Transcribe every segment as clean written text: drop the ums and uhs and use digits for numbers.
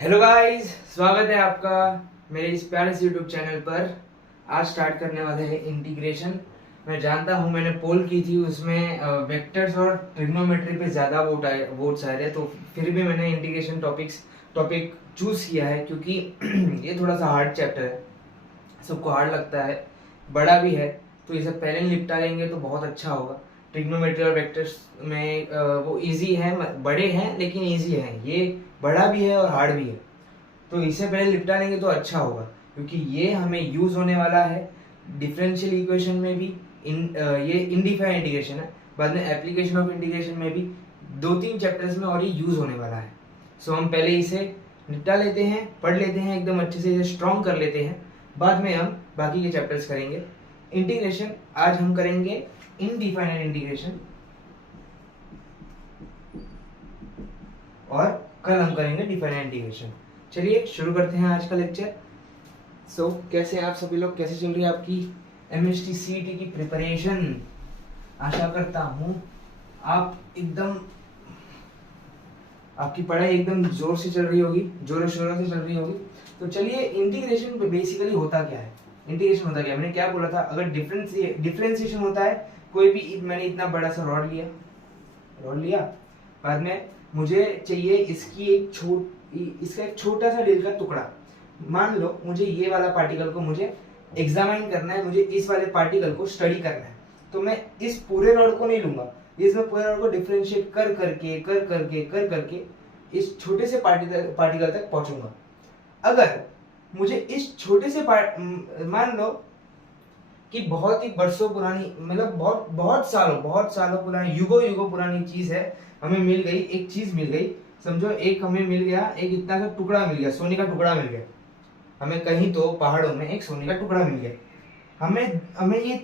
Hello guys, स्वागत है आपका मेरे इस प्यारे से यूट्यूब चैनल पर। आज स्टार्ट करने वाले हैं इंटीग्रेशन। मैं जानता हूँ मैंने पोल की थी, उसमें वेक्टर्स और ट्रिग्नोमेट्री पे ज़्यादा वोट्स आए थे, तो फिर भी मैंने इंटीग्रेशन टॉपिक चूज़ किया है क्योंकि ये थोड़ा सा हार्ड चैप्टर है, सबको हार्ड लगता है, बड़ा भी है, तो इसे पहले निपटा लेंगे तो बहुत अच्छा होगा। ट्रिग्नोमेट्री और वेक्टर्स में वो इजी है, बड़े हैं लेकिन इजी हैं, ये बड़ा भी है और हार्ड भी है, तो इसे पहले निपटा लेंगे तो अच्छा होगा क्योंकि ये हमें यूज होने वाला है डिफरेंशियल इक्वेशन में भी। ये इनडिफाइंड इंटीग्रेशन है, बाद में एप्लीकेशन ऑफ इंटीग्रेशन में भी, 2-3 चैप्टर्स में और ये यूज होने वाला है। सो हम पहले इसे निपटा लेते हैं, पढ़ लेते हैं, एकदम अच्छे से इसे स्ट्रॉन्ग कर लेते हैं, बाद में हम बाकी के चैप्टर्स करेंगे। इंटीग्रेशन आज हम करेंगे इनडिफाइनाइट इंटीग्रेशन और कल हम करेंगे डिफाइनाइट इंटीग्रेशन। चलिए शुरू करते हैं आज का लेक्चर। कैसे हैं आप सभी लोग, कैसे चल रही है आपकी एमएसटी सीईटी की प्रिपरेशन? आशा करता हूँ आपकी पढ़ाई एकदम जोर से चल रही होगी, जोरों शोरों से चल रही होगी। तो चलिए, इंटीग्रेशन बेसिकली होता क्या है? इंटीग्रेशन होता क्या है? मैंने क्या बोला था, अगर डिफरेंशिएशन होता है, कोई भी, मैंने इतना बड़ा सा रॉड लिया, बाद में मुझे चाहिए इसका एक छोटा सा दिल का टुकड़ा। मान लो मुझे ये वाला पार्टिकल को मुझे एग्जामाइन करना है, मुझे इस वाले पार्टिकल को स्टडी करना है, तो मैं इस पूरे रॉड को नहीं लूंगा, इसमें पूरे रॉड को डिफरेंशिएट कर करके इस छोटे से पार्टिकल तक पहुंचूंगा। अगर मुझे इस छोटे से मान लो कि बहुत ही बरसों पुरानी, मतलब बहुत सालों पुरानी, युगों पुरानी चीज है, हमें मिल गई, एक चीज मिल गई, समझो एक हमें मिल गया, एक इतना सा टुकड़ा मिल गया, सोने का टुकड़ा मिल गया हमें, कहीं तो पहाड़ों में एक सोने का टुकड़ा मिल गया। हमें ये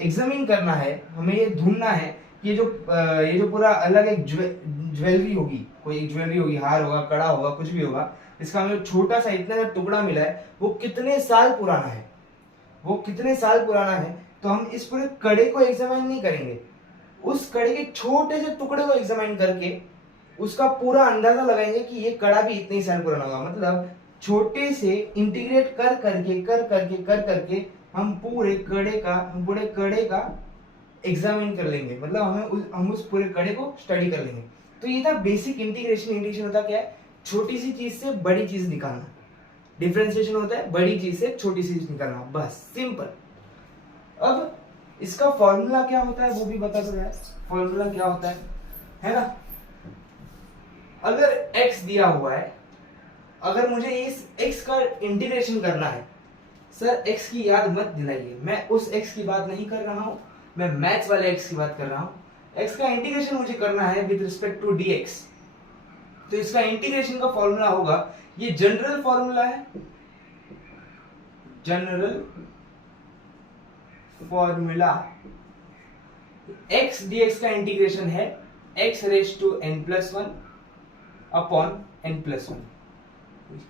एग्जामिन करना है, हमें ये ढूंढना है कि ये जो पूरा अलग एक ज्वेलरी होगी, कोई एक ज्वेलरी होगी, हार होगा, कड़ा होगा, कुछ भी होगा, इसका हमें छोटा सा इतना सा टुकड़ा मिला है, वो कितने साल पुराना है, तो हम इस पूरे कड़े को एग्जामिन नहीं करेंगे, उस कड़े के छोटे से टुकड़े को एग्जामिन करके उसका पूरा अंदाजा लगाएंगे कि ये कड़ा भी इतने साल पुराना होगा। मतलब छोटे से इंटीग्रेट कर करके हम पूरे कड़े का एग्जामिन कर लेंगे, मतलब हम उस पूरे कड़े को स्टडी कर लेंगे। तो ये था बेसिक इंटीग्रेशन। इंटीग्रेशन होता क्या है? छोटी सी चीज से बड़ी चीज निकालना। डिफरेंशिएशन होता है बड़ी चीज से छोटी चीज निकालना, बस सिंपल। अब इसका फॉर्मूला क्या होता है वो भी बता दो यार, फॉर्मूला क्या होता है ना? अगर x दिया हुआ है, अगर मुझे इस x का इंटीग्रेशन करना है, सर x की याद मत दिलाइए, मैं उस x की बात नहीं कर रहा हूं, मैं मैथ्स वाले x की बात कर रहा हूं। x का इंटीग्रेशन मुझे करना है विद रिस्पेक्ट टू dx, तो इसका इंटीग्रेशन का फॉर्मूला होगा, ये जनरल फॉर्मूला है, जनरल फॉर्मूला x dx का इंटीग्रेशन है x raise to n+1 upon n+1।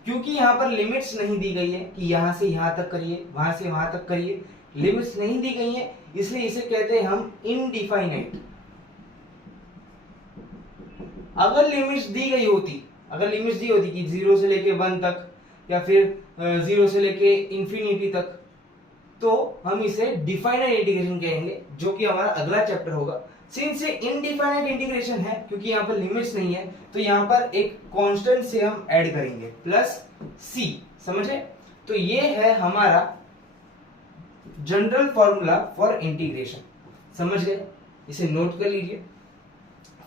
क्योंकि यहां पर लिमिट्स नहीं दी गई है कि यहां से यहां तक करिए, वहां से वहां तक करिए, लिमिट्स नहीं दी गई है, इसलिए इसे कहते हैं हम इनडिफाइनाइट। अगर लिमिट्स दी होती कि 0 से लेके 1 तक या फिर 0 से लेके इंफिनिटी तक, तो हम इसे डिफाइनाइट इंटीग्रेशन कहेंगे, जो कि हमारा अगला चैप्टर होगा। सिंस ये इनडिफाइनाइट इंटीग्रेशन है, क्योंकि यहाँ पर लिमिट्स नहीं है, तो यहाँ पर एक कांस्टेंट से हम ऐड करेंगे प्लस c, समझे? तो ये है हमारा जनरल फॉर्मूला फॉर इंटीग्रेशन, समझ गए? इसे नोट कर लीजिए।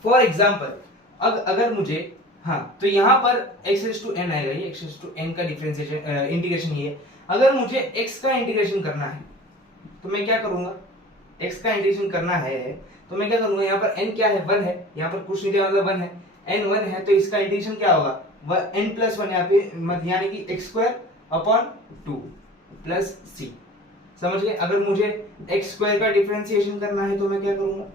फॉर एग्जाम्पल, अगर मुझे, हाँ, तो यहाँ पर x⁴n आएगा, ये x⁴n का डिफरेंशिएशन इंटीग्रेशन ये है। अगर मुझे x का इंटीग्रेशन करना है तो मैं क्या करूंगा? x का इंटीग्रेशन करना है तो मैं क्या करूंगा? यहाँ पर n क्या है? 1 है, यहाँ पर कुछ नहीं दिया, मतलब 1 है, n 1 है, तो इसका इंटीग्रेशन क्या होगा? n+1, यहाँ पे यानी कि x² प्लस c, समझ गए? अगर मुझे x² का डिफरेंशिएशन करना है तो मैं क्या करूंगा?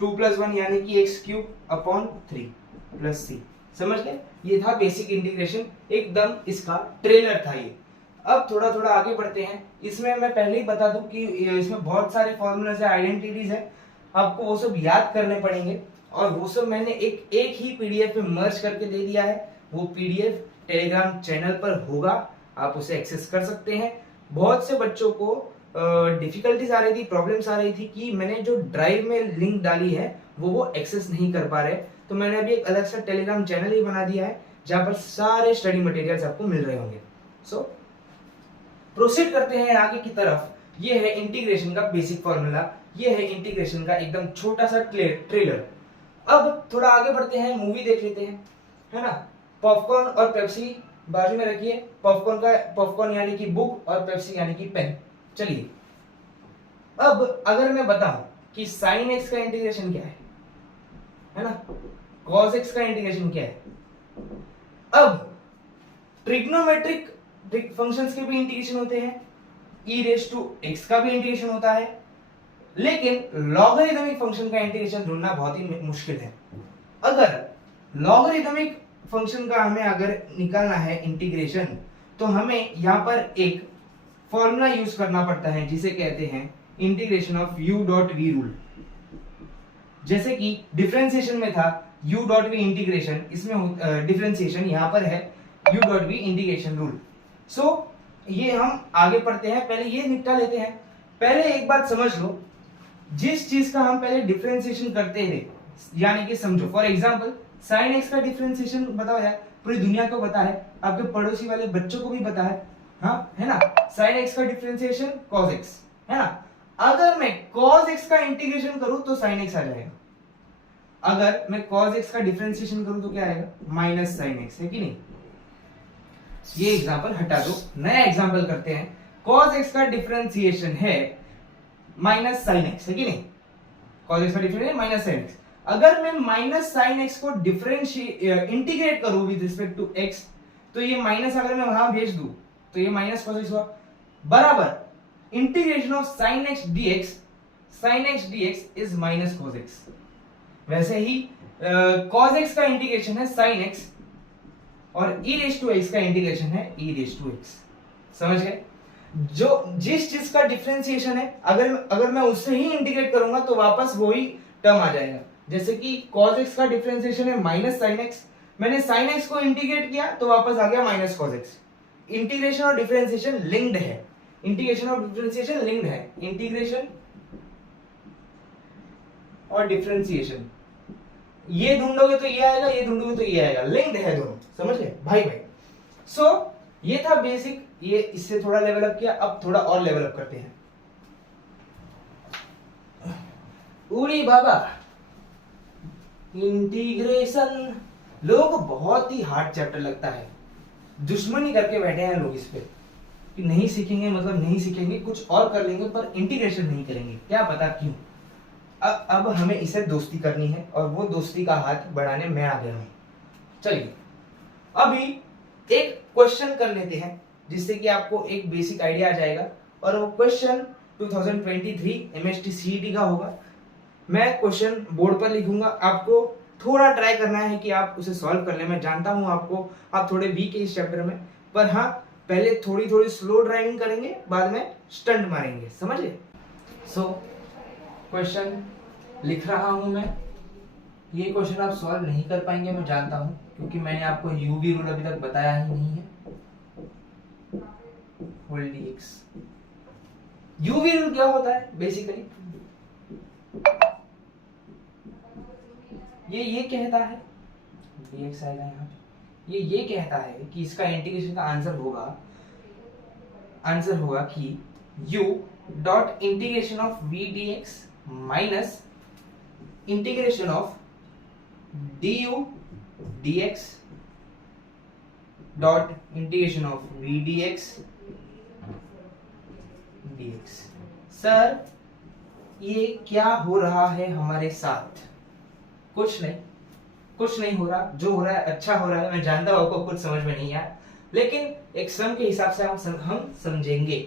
2+1 यानी कि x³ प्लस c, समझ गए? ये था बेसिक इंटीग्रेशन, एकदम इसका ट्रेलर था ये। अब थोड़ा आगे बढ़ते हैं। इसमें मैं पहले ही बता दूं कि इसमें बहुत सारे फॉर्मूलाज है, आइडेंटिटीज है, आपको वो सब याद करने पड़ेंगे, और वो सब मैंने एक ही पीडीएफ में मर्ज करके दे दिया है, वो पीडीएफ टेलीग्राम चैनल पर होगा, आप उसे एक्सेस कर सकते हैं। बहुत से बच्चों को डिफिकल्टीज आ रही थी, प्रॉब्लम्स आ रही थी कि मैंने जो ड्राइव में लिंक डाली है वो एक्सेस नहीं कर पा रहे, तो मैंने अभी एक अलग सा टेलीग्राम चैनल ही बना दिया है जहां पर सारे स्टडी मटेरियल्स आपको मिल रहे होंगे। सो प्रोसीड करते हैं आगे की तरफ। ये है इंटीग्रेशन का बेसिक फॉर्मूला, ये है इंटीग्रेशन का एकदम छोटा सा ट्रेलर। अब थोड़ा आगे बढ़ते हैं, मूवी देख लेते हैं, है ना। पॉपकॉर्न और पेप्सी बाजू में रखिए, पॉपकॉर्न यानी कि बुक और पेप्सी यानी कि पेन। चलिए, अब अगर मैं बताऊं कि साइन एक्स का इंटीग्रेशन क्या है ना, कॉस एक्स का इंटीग्रेशन क्या है। अब ट्रिग्नोमेट्रिक फंक्शंस के भी इंटीग्रेशन होते हैं, ई रेस टू एक्स का भी इंटीग्रेशन होता है, लेकिन लॉगरिथमिक फंक्शन का इंटीग्रेशन ढूंढना बहुत ही मुश्किल है। अगर लॉगरिथमिक फंक्शन का हमें अगर निकालना है इंटीग्रेशन, तो हमें यहां पर एक फॉर्मूला यूज करना पड़ता है जिसे कहते हैं integration of u dot v rule. जैसे कि डिफरेंशिएशन में था u डॉट v इंटीग्रेशन, इसमें डिफरेंशिएशन यहां पर है u dot v integration rule. So ये हम आगे पढ़ते हैं, पहले ये निपटा लेते हैं। पहले एक बात समझ लो, जिस चीज का हम पहले डिफरेंशिएशन करते थे, यानी कि समझो फॉर एग्जांपल साइन एक्स का डिफरेंशिएशन बताओ यार, पूरी दुनिया को पता है, आपके पड़ोसी वाले बच्चों को भी पता है, हाँ है ना। साइन एक्स का डिफरेंशिएशन कॉस एक्स, है ना। अगर मैं कॉस एक्स का इंटीग्रेशन करूं तो साइन एक्स आ जाएगा, अगर मैं कॉस एक्स का डिफरेंशिएशन करूं तो क्या आएगा, माइनस साइन एक्स, है कि नहीं। ये एग्जांपल हटा दो, नया एग्जांपल करते हैं। कॉस एक्स का डिफरेंशिएशन है माइनस साइन एक्स, है कि नहीं। कॉस एक्स का डिफरेंशिएशन माइनस साइन एक्स। अगर मैं माइनस साइन एक्स को इंटीग्रेट करूं विद रिस्पेक्ट टू एक्स, तो ये माइनस अगर मैं वहां भेज दूं तो ये माइनस कॉस एक्स हुआ, बराबर integration of sine x dx, sine x dx is minus cos x. वैसे ही कॉस एक्स का इंटीग्रेशन है साइन एक्स, और ई रेस टू एक्स का इंटीग्रेशन है ई रेस टू एक्स। समझ गए। जो जिस चीज का डिफरेंशिएशन है, अगर मैं उससे ही इंटीग्रेट करूंगा तो वापस वही टर्म आ जाएगा। जैसे कि cos x का डिफरेंशिएशन है माइनस sin x, मैंने sin x को इंटीग्रेट किया तो वापस आ गया माइनस cos x। इंटीग्रेशन और डिफरेंशिएशन लिंक्ड है, इंटीग्रेशन और डिफरेंशिएशन लिंक्ड है, इंटीग्रेशन और डिफरेंशिएशन, ये ढूंढोगे तो ये आएगा, ये ढूंढोगे तो ये आएगा, लिंक्ड है दोनों। समझ गए भाई भाई। सो ये था बेसिक, ये इससे थोड़ा लेवल अप किया, अब थोड़ा और लेवल अप करते हैं। उड़ी बाबा इंटीग्रेशन लोगों को बहुत ही हार्ड चैप्टर लगता है, दुश्मनी करके बैठे हैं लोग इस पे कि नहीं सीखेंगे, मतलब नहीं सीखेंगे, कुछ और कर लेंगे पर इंटीग्रेशन नहीं करेंगे, क्या पता क्यों। अब हमें इसे दोस्ती करनी है और वो दोस्ती का हाथ बढ़ाने मैं आ गया हूं। चलिए अभी एक क्वेश्चन कर लेते हैं जिससे कि आपको एक बेसिक आइडिया आ जाएगा, और वो क्वेश्चन 2023 एमएसटी सीईटी का होगा। मैं क्वेश्चन बोर्ड पर लिखूंगा, आपको थोड़ा ट्राई करना है कि आप उसे सॉल्व कर ले। मैं जानता हूं आप थोड़े वीक है इस चैप्टर में, पर हाँ पहले थोड़ी थोड़ी स्लो ड्राइविंग करेंगे, बाद में स्टंट मारेंगे, समझे। सो क्वेश्चन लिख रहा हूं मैं। ये क्वेश्चन आप सॉल्व नहीं कर पाएंगे मैं जानता हूं, क्योंकि मैंने आपको यूवी रूल अभी तक बताया ही नहीं है। होल dx, यूवी रूल क्या होता है बेसिकली, ये कहता है, dx आएगा यहाँ पे, ये कहता है कि इसका इंटीग्रेशन का आंसर होगा कि u dot integration of v dx minus integration of du dx dot integration of v dx dx। Sir ये क्या हो रहा है हमारे साथ। कुछ नहीं हो रहा, जो हो रहा है अच्छा हो रहा है। मैं जानता हूं आपको कुछ समझ में नहीं आया, लेकिन एक सम के हिसाब से हम समझेंगे।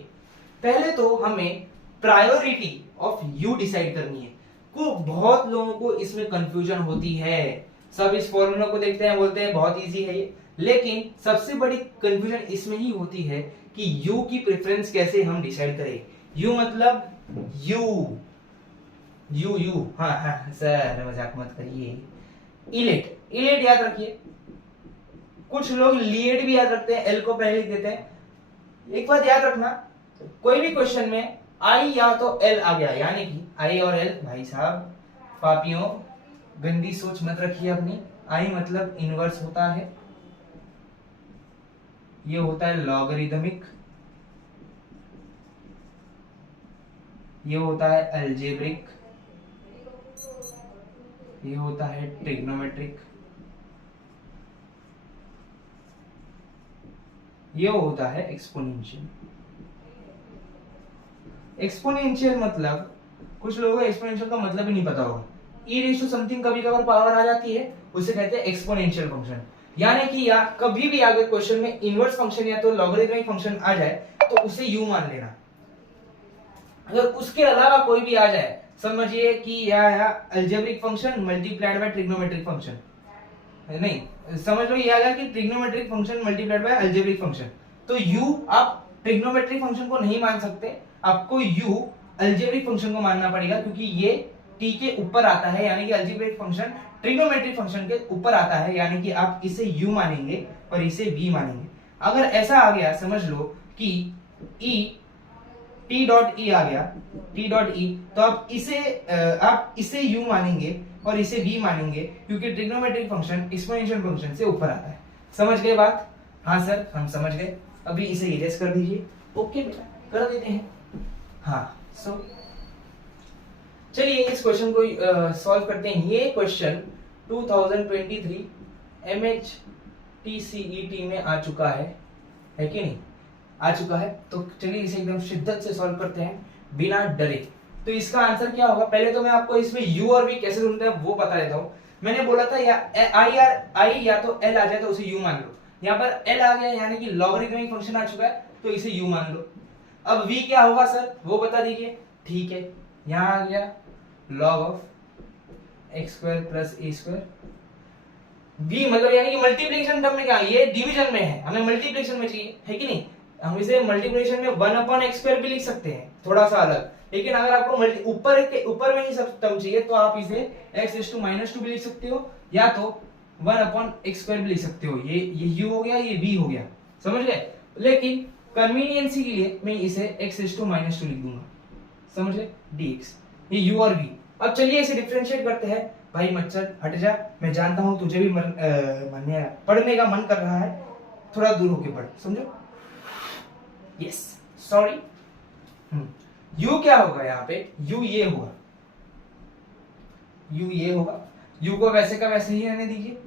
पहले तो हमें प्रायोरिटी ऑफ u डिसाइड करनी है। को बहुत लोगों को इसमें कंफ्यूजन होती है, सब इस फॉर्मूला को देखते हैं, बोलते हैं बहुत इजी है ये, लेकिन सबसे बड़ी कंफ्यूजन इसमें ही होती है कि u की प्रेफरेंस कैसे हम डिसाइड करें। u मतलब यू हाँ सर मजाक मत करिए। इलेट याद रखिए, कुछ लोग लीड भी याद रखते हैं, एल को पहले लिख देते हैं। एक बात याद रखना, कोई भी क्वेश्चन में आई या तो एल आ गया, यानी कि आई और एल, भाई साहब पापियों गंदी सोच मत रखिए अपनी। आई मतलब इनवर्स होता है, ये होता है लॉगरिदमिक, ये होता है अलजेब्रिक, ये होता है ट्रिग्नोमेट्रिक, ये होता है एक्सपोनेंशियल। एक्सपोनेंशियल मतलब कुछ लोगों को एक्सपोनेंशियल का मतलब ही नहीं पता होगा। ई रेज़ टू समथिंग कभी कभार पावर आ जाती है, उसे कहते हैं एक्सपोनेंशियल फंक्शन। यानी कि या कभी भी अगर क्वेश्चन में इनवर्स फंक्शन या तो लॉगरिथमिक फंक्शन आ जाए तो उसे यू मान लेना। अगर उसके अलावा कोई भी आ जाए, समझिए कि या algebraic function multiplied by trigonometric function, नहीं समझ लो ये आ गया कि trigonometric function multiplied by algebraic function, तो यू आप ट्रिग्नोमेट्रिक फंक्शन को नहीं मान सकते, आपको यू अलजेब्रिक फंक्शन को मानना पड़ेगा, क्योंकि ये टी के ऊपर आता है, यानी कि अलजेब्रिक फंक्शन ट्रिग्नोमेट्रिक फंक्शन के ऊपर आता है, यानी कि आप इसे u मानेंगे और इसे v मानेंगे। अगर ऐसा आ गया, समझ लो कि e t डॉट e आ गया, t डॉट e, तो आप इसे u मानेंगे और इसे v मानेंगे, क्योंकि ट्रिग्नोमेट्रिक फंक्शन एक्सपोनेंशियल फंक्शन से ऊपर आता है। समझ गए बात? हाँ सर हम समझ गए। अभी इसे इरेज कर दीजिए। ओके बेटा कर देते हैं। हाँ सो चलिए इस क्वेश्चन को सॉल्व करते हैं। ये क्वेश्चन 2023 MHTCET में आ चुका है कि नहीं? आ चुका है। तो चलिए इसे एकदम शिद्दत से सॉल्व करते हैं बिना डरे। तो इसका आंसर क्या होगा? पहले तो मैं आपको इसमें u और v कैसे ढूंढते हैं वो बता देता हूँ। मैंने बोला था आई या तो l आ जाए तो उसे u मान लो। यहाँ पर l आ गया यानी कि लॉगरिथमिक फंक्शन आ चुका है, तो इसे u मान लो। अब v क्या होगा सर वो बता दीजिए। ठीक है, यहाँ आ गया log of x square plus a square. v मतलब यानी कि मल्टीप्लिकेशन टर्म में क्या, ये डिवीजन में है, हमें मल्टीप्लिकेशन में चाहिए है कि नहीं। हम इसे मल्टीप्लिकेशन में 1/x स्क्वायर भी लिख सकते हैं, थोड़ा सा अलग। लेकिन अगर आपको ऊपर में ही सब टर्म चाहिए तो आप इसे x⁻² भी लिख सकते हो, या तो 1/x स्क्वायर भी लिख सकते हो। ये u हो गया, ये v हो गया, समझ गए। लेकिन कन्वीनियंसी के लिए मैं इसे x⁻² लिख दूंगा, समझ गए, dx। ये u और v। अब चलिए इसे डिफरेंशिएट करते हैं। भाई मच्छर हट जा, मैं जानता हूं तुझे भी पढ़ने का मन कर रहा है, थोड़ा दूर होके पढ़, समझो। Yes sorry. u क्या होगा यहाँ पे? u ये होगा, u ये होगा। u को वैसे का वैसे ही रहने दीजिए।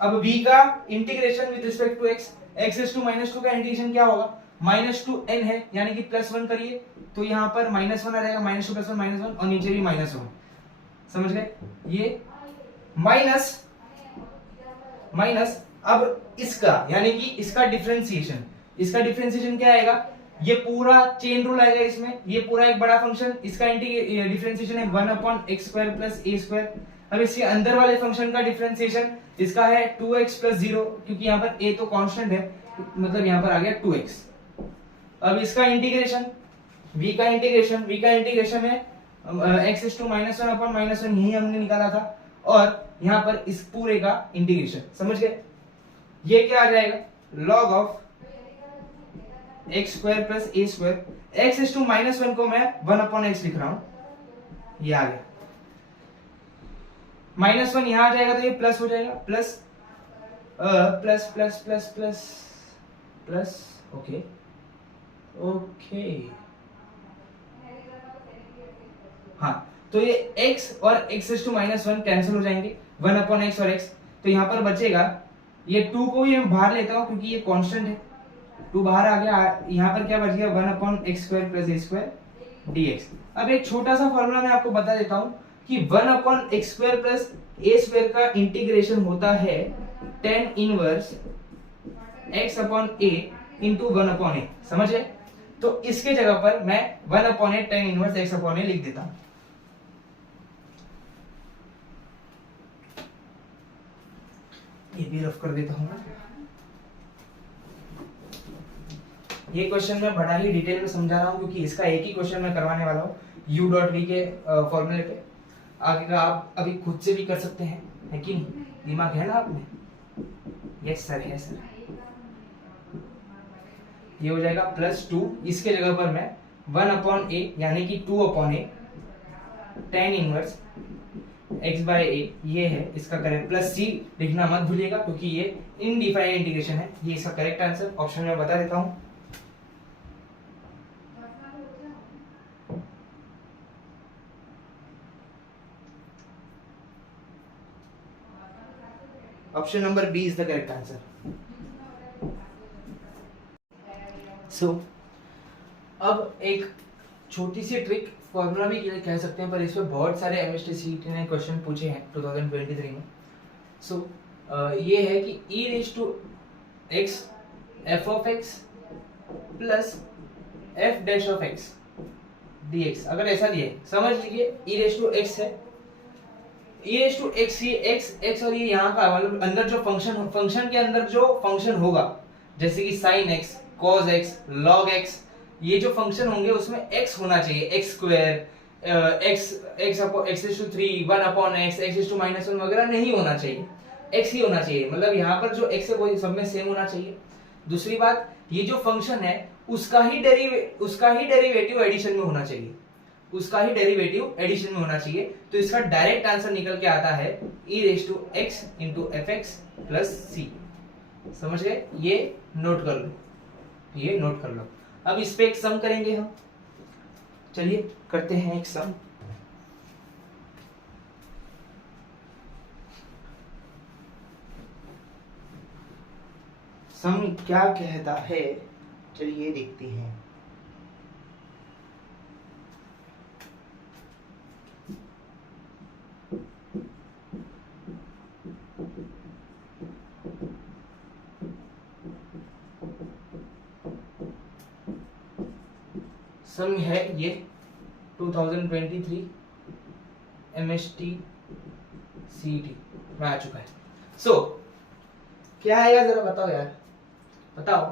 अब v का integration with respect to x, x⁻² का इंटीग्रेशन क्या होगा? -2 n है, यानी कि +1 करिए तो यहाँ पर -1 आ जाएगा, -2 + 1 -1, और नीचे भी -1, समझ गए। ये माइनस अब इसका यानी कि इसका डिफरेंशिएशन क्या आएगा? ये पूरा चेन रूल आएगा इसमें, ये पूरा एक बड़ा फंक्शन, इसका डिफरेंशिएशन है 1/x² + a²। अब इसके अंदर वाले फंक्शन का डिफरेंशिएशन इसका है 2x + 0, क्योंकि यहाँ पर a तो कांस्टेंट है, मतलब यहाँ पर आ गया 2x। अब इसका इंटीग्रेशन v का इंटीग्रेशन है x⁻1/-1 यही हमने निकाला था, और यहाँ पर इस पूरे का इंटीग्रेशन, समझ गए। ये क्या आ जाएगा? log of x² + a²। x⁻1 को मैं 1/x लिख रहा हूं, ये आ गया। -1 यहां आ जाएगा तो ये प्लस हो जाएगा, प्लस ओके। हाँ तो ये x और x⁻1 कैंसिल हो जाएंगे, 1/x और x, तो यहाँ पर बचेगा ये 2 को भी मैं बाहर लेता हूँ क्योंकि ये कांस्टेंट है, 2 बाहर आ गया। यहाँ पर क्या बच गया? 1/x² + a² dx। अब एक छोटा सा फॉर्मूला मैं आपको बता देता हूँ कि 1/x² + a² का इंटीग्रेशन होता है tan इनवर्स x/a × 1/a, समझ गए। तो इसके जगह पर मैं 1/a tan इनवर्स x/a लिख देता हूं। ये भी रफ कर देता हूं। ये क्वेश्चन मैं बड़ा ही डिटेल में समझा रहा हूं क्योंकि इसका एक ही क्वेश्चन मैं करवाने वाला हूं u.v के फॉर्मूले पे। आगे का आप अभी खुद से भी कर सकते हैं, है कि नहीं? दिमाग है ना आप में? यस सर, है सर। ये हो जाएगा +2, इसके जगह पर मैं 1/a यानी कि 2/a tan इनवर्स x/a ये है इसका करेक्ट, प्लस c लिखना मत भूलिएगा क्योंकि ये इनडिफाइंड इंटीग्रेशन है। ये इसका करेक्ट आंसर ऑप्शन में बता देता हूं। Option number B is the correct answer. So अब एक छोटी सी ट्रिक, फॉर्मूला भी कह सकते हैं, पर इसमें बहुत सारे एमएसटी सीईटी ने क्वेश्चन पूछे हैं 2023 में। सो ये है कि e⁻x f(x) plus f'(x) dx अगर ऐसा दिए, समझ लीजिए e⁻x है, e⁻x ये x और ये यहाँ का मतलब अंदर जो फंक्शन के अंदर जो फंक्शन होगा, जैसे कि sin x, cos x, log x, ये जो फंक्शन होंगे उसमें x होना चाहिए, x², x3, 1/x, x⁻1 वगैरह नहीं होना चाहिए, x ही होना चाहिए। मतलब यहाँ पर जो x है वो सब में सेम होना चाहिए। दूसरी बात, ये जो फंक्शन है उसका ही डेरिवेटिव एडिशन में होना चाहिए, उसका ही डेरिवेटिव एडिशन में होना चाहिए। तो इसका डायरेक्ट आंसर निकल के आता है e⁻x × fx + c। समझ गए? ये नोट कर लो, ये नोट कर लो। अब इस पे एक सम करेंगे हम, चलिए करते हैं एक सम। सम क्या कहता है, चलिए देखते हैं। सम है ये 2023 MST CET में आ चुका है। सो क्या आएगा जरा बताओ यार, बताओ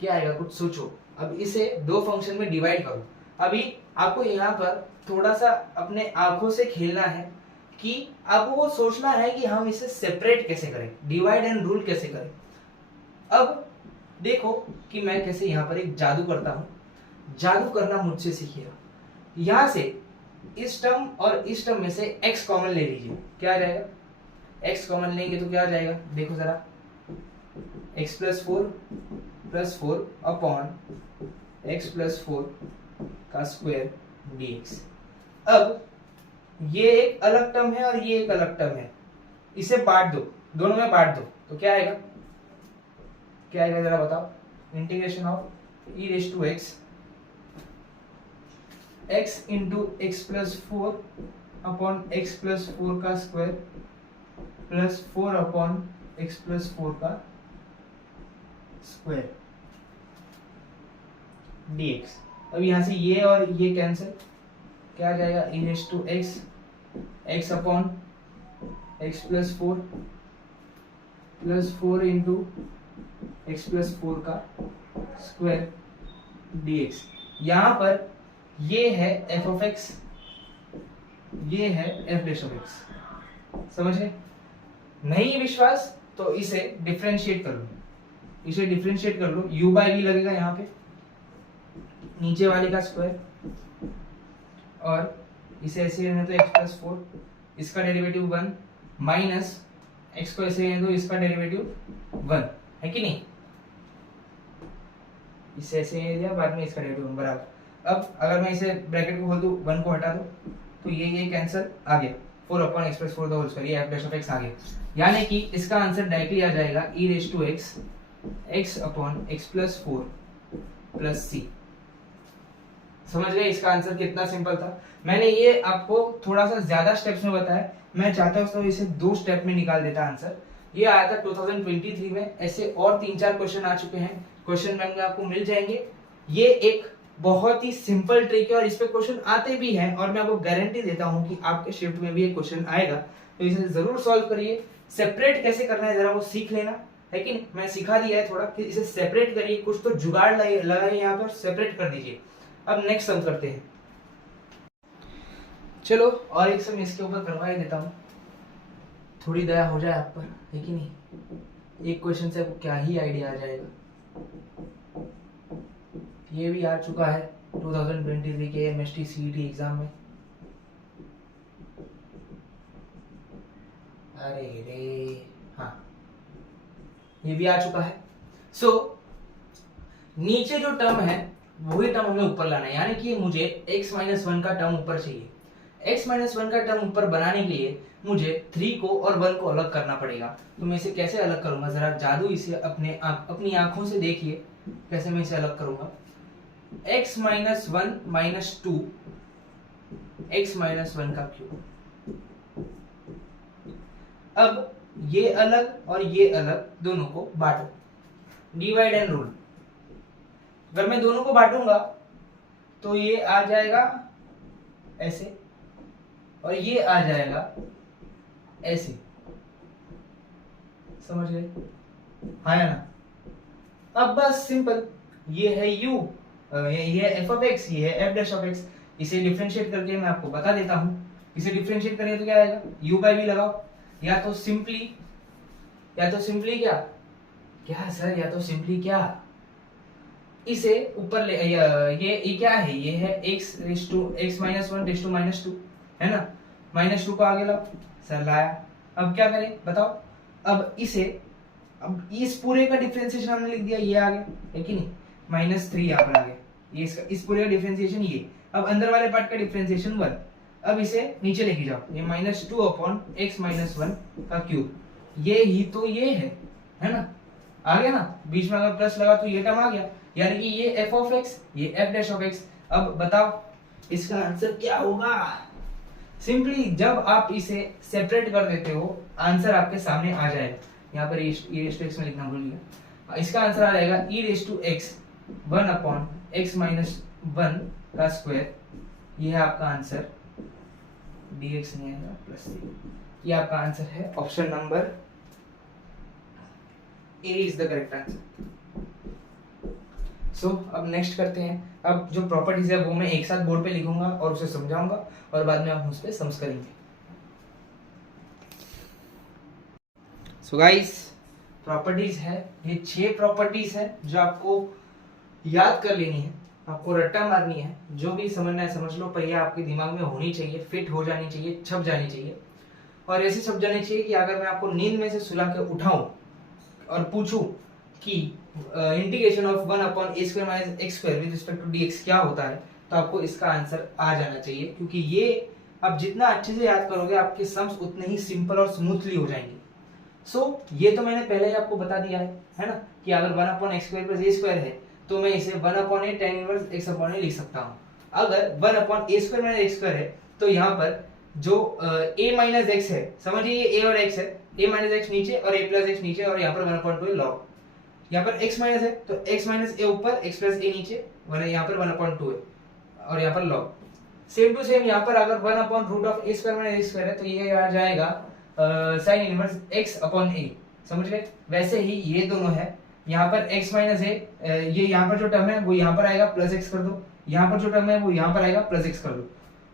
क्या आएगा, कुछ सोचो। अब इसे दो फंक्शन में डिवाइड करो। अभी आपको यहाँ पर थोड़ा सा अपने आंखों से खेलना है कि आपको वो सोचना है कि हम इसे सेपरेट कैसे करें, डिवाइड एंड रूल कैसे करें। अब देखो कि मैं कैसे यहाँ पर एक जादू करता हूँ, जादू करना मुझसे सीखिएगा। यहां से इस टर्म और इस टर्म में से x कॉमन ले लीजिए, क्या आ जाएगा? x कॉमन लेंगे तो क्या आ जाएगा, देखो जरा, x + 4 + 4 अपॉन x + 4 का स्क्वायर dx। अब ये एक अलग टर्म है और ये एक अलग टर्म है, इसे बांट दो, दोनों में बांट दो तो क्या आएगा, क्या आएगा जरा बताओ? Integration of e⁻x x × x + 4 upon x + 4 का स्क्वायर प्लस 4 अपॉन x + 4 का स्क्वायर dx। अब यहां से ये और ये कैंसिल, क्या आ जाएगा? e⁻x x upon x + 4 plus 4 × x + 4 का स्क्वायर dx। यहां पर ये है f(x), ये है f'(x), समझ गए? नहीं विश्वास तो इसे डिफरेंशिएट कर लो, इसे डिफरेंशिएट कर लो, u/v लगेगा यहाँ पे, नीचे वाले का स्क्वायर, और इसे ऐसे रहने तो x + 4, इसका डेरिवेटिव 1 माइनस x को ऐसे रहने दो, इसका डेरिवेटिव 1 है कि नहीं? इसे ऐसे दिया, बाद में इसका डेरिवेटिव बराबर। अब अगर मैं इसे ब्रैकेट को खोल दूं, 1 को हटा दो तो ये कैंसिल आ गया, 4 upon x + 4 the whole square, ये f'(x) आ गया। यानी कि इसका आंसर डायरेक्टली आ जाएगा e⁻x x upon x + 4 plus c। समझ गए इसका आंसर कितना सिंपल था? मैंने ये आपको थोड़ा सा ज्यादा स्टेप्स में बताया, मैं चाहता हूँ तो इसे 2 स्टेप में निकाल देता आंसर। ये आया था 2023 में, ऐसे और 3-4 क्वेश्चन आ चुके हैं, क्वेश्चन बैंक में आपको मिल जाएंगे। ये एक बहुत ही सिंपल ट्रिक है और इस पे क्वेश्चन आते भी हैं, और मैं आपको गारंटी देता हूं कि आपके शिफ्ट में भी एक क्वेश्चन आएगा, तो इसे जरूर सॉल्व करिए। सेपरेट कैसे करना है जरा वो सीख लेना, लेकिन मैं सिखा दिया है थोड़ा कि इसे सेपरेट करिए, कुछ तो जुगाड़ लगाइए यहाँ पर, सेपरेट कर दीजिए। अब नेक्स्ट सम करते हैं, चलो और एक सम इसके ऊपर करवा ही देता हूँ। थोड़ी दया हो जाए आप पर, है कि नहीं? एक क्वेश्चन से आपको क्या ही आइडिया आ जाएगा। ये भी आ चुका है 2023 के एमएसटी सीईटी एग्जाम में। अरे रे, हाँ ये भी आ चुका है। सो नीचे जो टर्म है वही टर्म हमें ऊपर लाना है, यानी कि मुझे x-1 का टर्म ऊपर चाहिए। x-1 का टर्म ऊपर बनाने के लिए मुझे 3 को और 1 को अलग करना पड़ेगा। तो मैं इसे कैसे अलग करूंगा, जरा जादू इसे अपनी आंखों से देखिए कैसे मैं इसे अलग करूंगा। x-1 - 2 x-1 का क्यूब। अब ये अलग और ये अलग दोनों को बांटो, डिवाइड एंड रूल। अगर मैं दोनों को बांटूंगा तो ये आ जाएगा ऐसे और ये आ जाएगा ऐसे, समझ गए? हाँ या ना? अब बस सिंपल, ये है u, ये है f ऑफ x, ये है f डैश ऑफ x। इसे डिफरेंशिएट करके मैं आपको बता देता हूं। इसे डिफरेंशिएट करेंगे तो क्या आएगा, u बाई v लगाओ, या तो सिंपली क्या सर, या तो सिंपली क्या, इसे ऊपर ले, ये क्या है, ये है x raise to x-1 raise to -2, है ना? -2 को आगे लाओ, सर लाया। अब क्या करें बताओ? अब इस पूरे का डिफरेंशिएशन हमने लिख दिया, ये आ गया, है कि नहीं? -3 यहाँ पर आ गया, ये इसका, इस पूरे का डिफरेंशिएशन ये। अब अंदर वाले पार्ट का डिफरेंशिएशन 1। अब इसे नीचे लेके जाओ, ये -2 अपॉन x-1 का क्यूब। ये ही तो ये है ना? आ गया ना? बीच में अगर प्लस लगा तो ये टर्म आ गया, यानी कि ये f ऑफ x, ये f डैश ऑफ x। अब बताओ इसका आंसर क्या होगा? सिंपली जब आप इसे सेपरेट कर देते हो, आंसर आपके सामने आ जाएगा। यहाँ पर e रेज़ टू x में लिखना भूल गया। इसका आंसर आ जाएगा e raise to x 1 upon x-1 का स्क्वायर। ये है आपका आंसर, dx नहीं आएगा, प्लस ये आपका आंसर है। Option number A is the correct answer. So अब नेक्स्ट करते हैं। अब जो प्रॉपर्टीज है वो मैं एक साथ बोर्ड पे लिखूंगा और उसे समझाऊंगा और बाद में आप उस पर सम्स करेंगे। सो गाइस, प्रॉपर्टीज है, ये 6 प्रॉपर्टीज है जो आपको याद कर लेनी है, आपको रट्टा मारनी है। जो भी समझना है समझ लो, पर ये आपके दिमाग में होनी चाहिए, फिट हो जानी चाहिए, छप जानी चाहिए। और ऐसे छप जानी चाहिए कि अगर मैं आपको नींद में से सुला के उठाऊं और पूछूं कि integration of 1 upon a square minus x square with respect to dx क्या होता है, तो आपको इसका आंसर आ जाना चाहिए। क्योंकि ये आप जितना अच्छे से याद करोगे आपके सम्स उतने ही सिंपल और स्मूथली हो जाएंगे। सो ये तो मैंने पहले ही आपको बता दिया है ना, कि अगर 1 upon x square plus a square है तो मैं इसे 1 upon a tan inverse x upon a लिख सकता हूँ। अगर 1 upon a square minus x square है तो यहाँ पर जो a माइनस x है, समझिए ये a और x है, a माइनस x नीचे और a प्लस x नीचे, और यहाँ पर 1/2 लॉग। यहाँ पर x माइनस है तो x माइनस a ऊपर, x प्लस a नीचे, यहाँ पर 1/2 है और यहाँ पर लॉग। सेम टू सेम यहाँ पर अगर 1 upon root of a square minus a square है तो ये आ जाएगा sine inverse x upon a, समझ गए? वैसे ही ये दोनों है, यहाँ पर x माइनस a, ये यहाँ पर जो टर्म है वो यहाँ पर आएगा, प्लस x कर दो। यहाँ पर जो टर्म है वो यहाँ पर आएगा, प्लस x कर दो।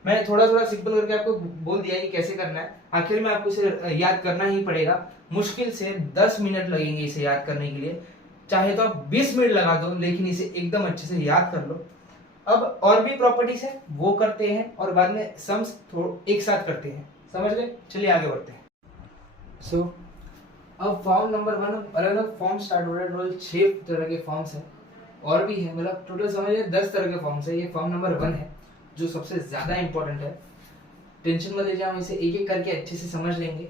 मैंने थोड़ा सिंपल करके आपको बोल दिया कि कैसे करना है। आखिर में आपको इसे याद करना ही पड़ेगा। मुश्किल से 10 मिनट लगेंगे इसे याद करने के लिए, चाहे तो आप 20 मिनट लगा दो, लेकिन इसे एकदम अच्छे से याद कर लो। अब और भी प्रॉपर्टीज है वो करते हैं और बाद में सम्स एक साथ करते हैं, समझ गए? चलिए आगे बढ़ते हैं। सो अब फॉर्म नंबर 1, अलग अलग फॉर्म स्टार्ट हो रहा है। टोटल 6 तरह के फॉर्म्स हैं, और भी है, मतलब टोटल समझिए 10 तरह के फॉर्म्स है। ये फॉर्म नंबर 1 है जो सबसे ज्यादा इंपॉर्टेंट है। टेंशन मत लीजिए, हम इसे एक एक करके अच्छे से समझ लेंगे।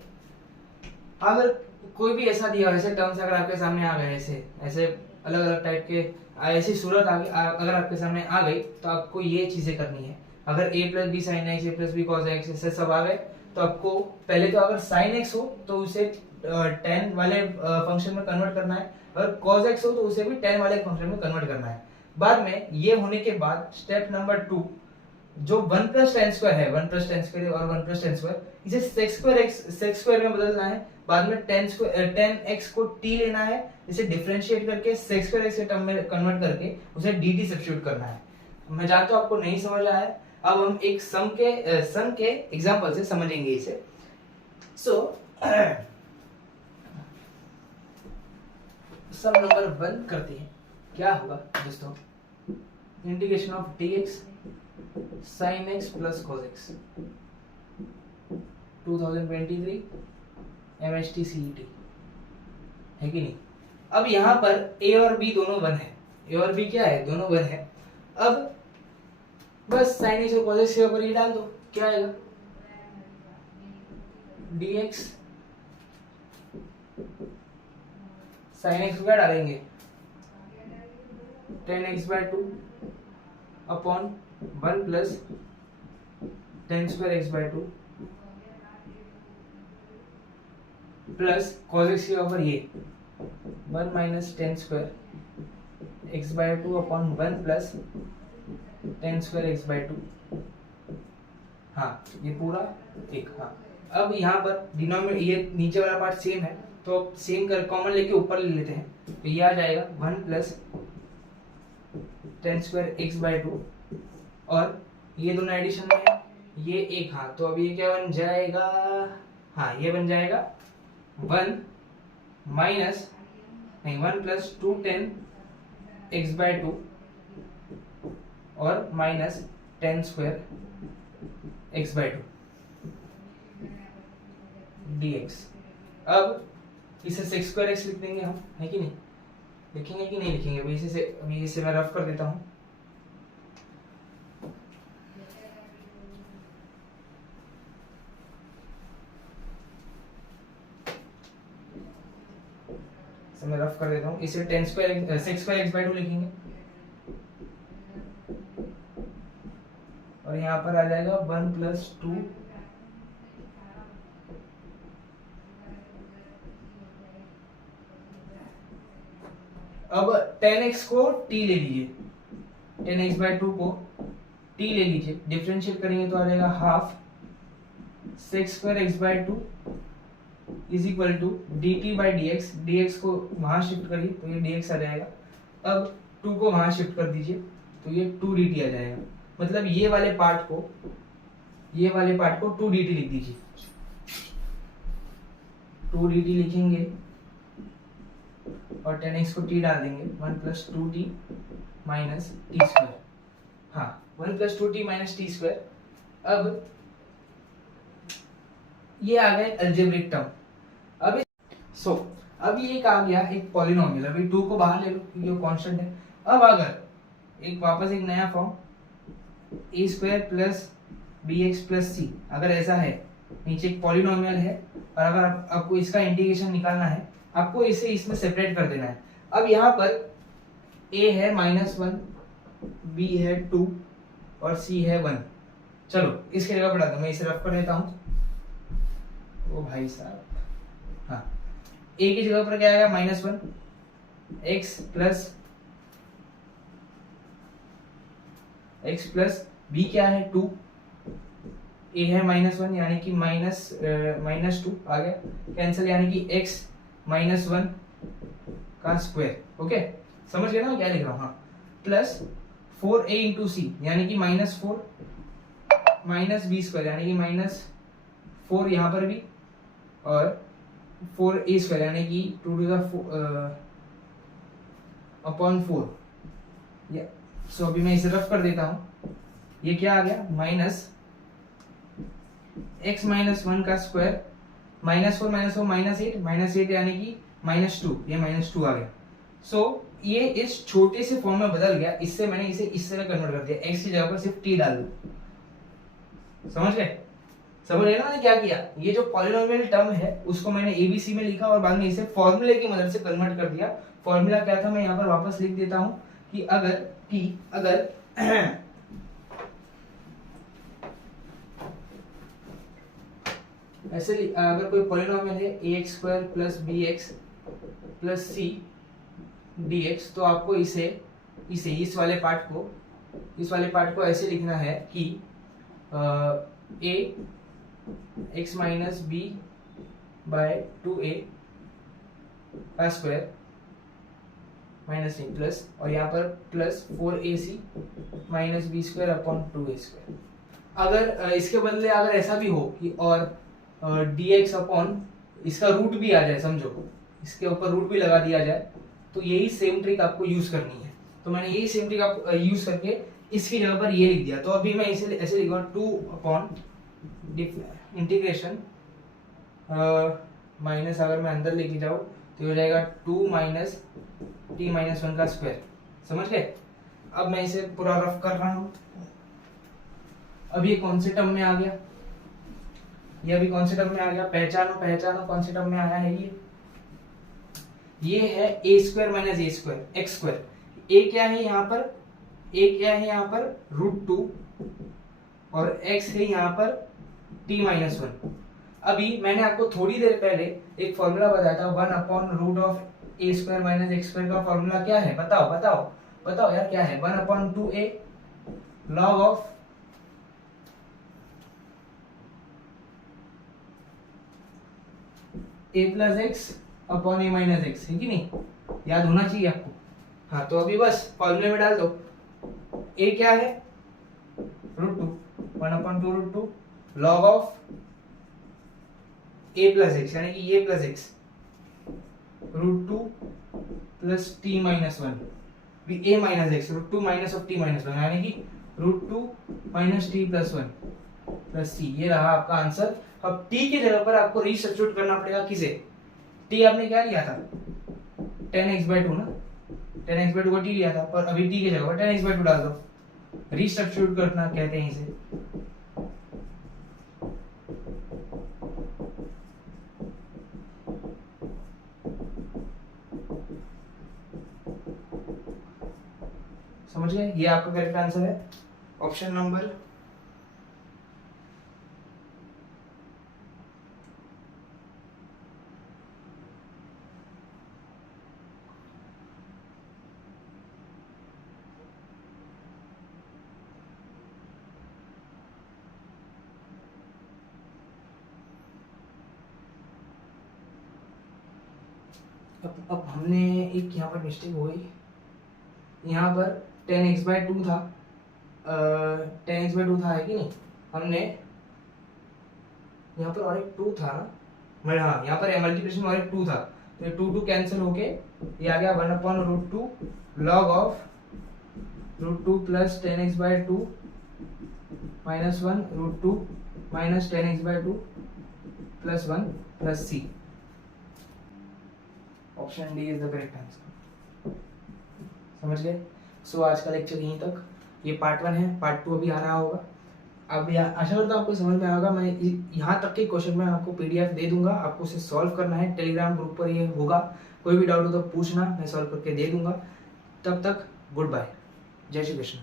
अगर कोई भी ऐसा दिया, ऐसे टर्म्स अगर आपके सामने आ गए, ऐसे अलग अलग टाइप के ऐसी सूरत अगर आपके सामने आ गई तो आपको ये चीजें करनी है। अगर a plus B sine x, a plus B cos x, ऐसे सब आ गए तो आपको पहले तो अगर साइन एक्स हो तो उसे tan वाले फंक्शन में कन्वर्ट करना है, अगर cos x हो तो उसे भी tan वाले फंक्शन में कन्वर्ट करना है। बाद में ये होने के बाद स्टेप नंबर 2, जो 1 प्लस tan स्क्वायर है, 1 प्लस tan स्क्वायर और 1 प्लस tan स्क्वायर, इसे sec स्क्वायर में बदलना है। बाद में tan x को t लेना है, इसे डिफरेंशिएट करके sec स्क्वायर x के टर्म में कन्वर्ट करके उसे dt सब्स्टिट्यूट करना है। मैं जानता हूं आपको नहीं समझ आया है, अब हम एक सम के एग्जांपल से समझेंगे इसे। सो सम नंबर 1 करते हैं। क्या होगा दोस्तों, integration of dx sin x plus cos x 2023 MST CET है कि नहीं। अब यहाँ पर a और b दोनों 1 है, a और b क्या है, दोनों 1 है। अब बस sin x और cos x के ऊपर ये डाल दो, क्या आएगा, dx sin x क्या डालेंगे, tan x/2 upon 1 plus tan square x/2 plus cos x के ऊपर ये 1 minus tan square x/2 upon 1 plus tan square x/2। हाँ ये पूरा एक। हाँ अब यहाँ पर डिनोमिनेटर ये नीचे वाला पार्ट सेम है, तो सेम कर कॉमन लेके ऊपर ले लेते हैं, तो ये आ जाएगा 1 प्लस tan स्क्वायर x/2 और ये दोनों एडिशन में है, ये एक। हाँ तो अब ये क्या बन जाएगा, हाँ ये बन जाएगा 1 माइनस नहीं 1 प्लस 2 tan x/2 और minus tan square x/2 dx। अब इसे sec स्क्वायर x लिख देंगे हम, है कि नहीं, लिखेंगे कि नहीं लिखेंगे, अभी इसे मैं रफ कर देता हूँ। मैं रफ कर देता हूँ, इसे tan square sec square x/2 लिखेंगे और यहाँ पर आ जाएगा 1 प्लस 2 अब tan x को t ले लीजिए, tan x/2 को t ले लीजिए, डिफरेंशिएट करेंगे तो आ जाएगा half sec square x/2 is equal to dt by dx। dx को वहां शिफ्ट करिए तो ये dx आ जाएगा। अब 2 को वहां शिफ्ट कर दीजिए तो ये 2 dt आ जाएगा। मतलब ये वाले पार्ट को 2 dt लिख दीजिए, 2 dt लिखेंगे और tan x को t डाल देंगे, 1 plus 2t minus T square. हाँ 1 plus 2t minus T square. अब ये आ गए अलजेब्रिक टर्म। अब ये एक आ गया एक पॉलिनोमियल। अभी 2 को बाहर ले लो क्योंकि वो कांस्टेंट है। अब अगर एक वापस एक नया form A square plus B X plus C, अगर ऐसा है, नीचे एक पॉलिनोमियल है और अगर आपको इसका इंटीग्रेशन निकालना है, आपको इसे इसमें सेपरेट कर देना है। अब यहाँ पर a है -1, b है 2 और c है 1। चलो इसके जगह पढ़ा दो, मैं इसे रफ कर देता हूँ। ओ भाई साहब, हाँ a की जगह पर क्या आएगा, -1 x प्लस b क्या है 2, a है -1 यानी कि -2 आ गया कैंसिल, यानी कि x -1 का स्क्वायर। ओके समझ गए ना क्या लिख रहा हूँ। हाँ प्लस 4a इंटू सी यानी कि -4 माइनस बी स्क्वायर यानी कि -4 यहाँ पर भी और 4a स्क्वायर यानी कि 2 टू द अपॉन 4। सो अभी मैं इसे रफ कर देता हूँ। ये क्या आ गया, माइनस x -1 का स्क्वायर, -4 -8 यानी कि -2, ये -2 आ गया। सो ये इस छोटे से फॉर्म में बदल गया, इससे मैंने इसे इस तरह कन्वर्ट कर दिया, x की जगह पर सिर्फ t डाल दो। समझ गए ना मैंने क्या किया, ये जो पॉलिनोमियल टर्म है उसको मैंने ABC में लिखा और बाद में इसे फॉर्मूले की मदद से कन्वर्ट कर दिया। फॉर्मूला क्या था मैं यहाँ पर वापस लिख देता हूँ कि अगर ऐसे अगर कोई पॉलिनोमियल है ax² plus bx plus c dx, तो आपको इस वाले पार्ट को ऐसे लिखना है कि a x minus b by 2a का स्क्वायर माइनस नहीं प्लस, और यहाँ पर plus 4ac minus B square upon 2a square. अगर इसके बदले अगर ऐसा भी हो कि और dx अपॉन इसका रूट भी आ जाए, समझो इसके ऊपर रूट भी लगा दिया जाए, तो यही सेम ट्रिक आपको यूज करनी है। तो मैंने यही सेम ट्रिक आप यूज करके इसकी जगह पर ये लिख दिया। तो अभी मैं इसे ऐसे लिखूंगा 2 इंटीग्रेशन माइनस, अगर मैं अंदर लेके जाऊँ तो हो जाएगा 2 माइनस t माइनस 1 का स्क्वायर। समझ गए? अब मैं इसे पूरा रफ कर रहा हूँ। अब ये कौन से टर्म में आ गया? ये अभी कौन से टर्म में आ गया? पहचानो पहचानो, कौन से टर्म में आया है ये है ए स्क्वायर माइनस ए स्क्वायर एक्स स्क्वायर। ए क्या है यहाँ पर? ए क्या है यहाँ पर? √2 और x है यहाँ पर t माइनस 1। अभी मैंने आपको थोड़ी देर पहले एक फॉर्मूला बताया था 1/√ऑफ ए स्क्वायर माइनस एक्स स्क्वायर का फॉर्मूला क्या है? बताओ बताओ बताओ यार, क्या है? 1/2a log of a plus x upon a minus x, है कि नहीं? याद होना चाहिए आपको। हाँ, तो अभी बस फॉर्मूले में डाल दो। a क्या है? √2, 1/2√2 log of a plus x, यानी कि a plus x √2 plus t minus 1, a minus x √2 minus of t minus 1, यानी कि √2 minus t plus 1 plus c। ये रहा आपका आंसर। अब t की जगह पर आपको रीसब्स्टिट्यूट करना पड़ेगा। किसे? t आपने क्या लिया था? 10x/2 ना, 10x/2 का t लिया था, पर अभी t की जगह पर 10x/2 डाल दो। रीसब्स्टिट्यूट करना कहते हैं इसे। समझ गए? ये आपका करेक्ट आंसर है, ऑप्शन नंबर अब हमने एक यहाँ पर मिस्टेक हो गई। यहाँ पर 10x/2 था, 10x/2 था, है कि नहीं? हमने यहाँ पर और एक 2 था ना, मतलब हाँ, यहाँ पर मल्टीप्लिकेशन और एक 2 था, तो ये 2 कैंसिल होके ये आ गया 1/√2 log of √2 plus 10x/2 minus 1 √2 minus 10x/2 plus 1 plus c। Option D is the correct answer. समझ गए? सो आज का लेक्चर यहीं तक। ये पार्ट 1 है, पार्ट 2 अभी आ रहा होगा। अब आशा करता हूँ आपको समझ में आएगा। मैं यहाँ तक के क्वेश्चन में आपको पीडीएफ दे दूंगा, आपको उसे सॉल्व करना है। टेलीग्राम ग्रुप पर ये होगा, कोई भी डाउट हो तो पूछना, मैं सॉल्व करके दे दूंगा। तब तक गुड बाय, जय श्री कृष्ण।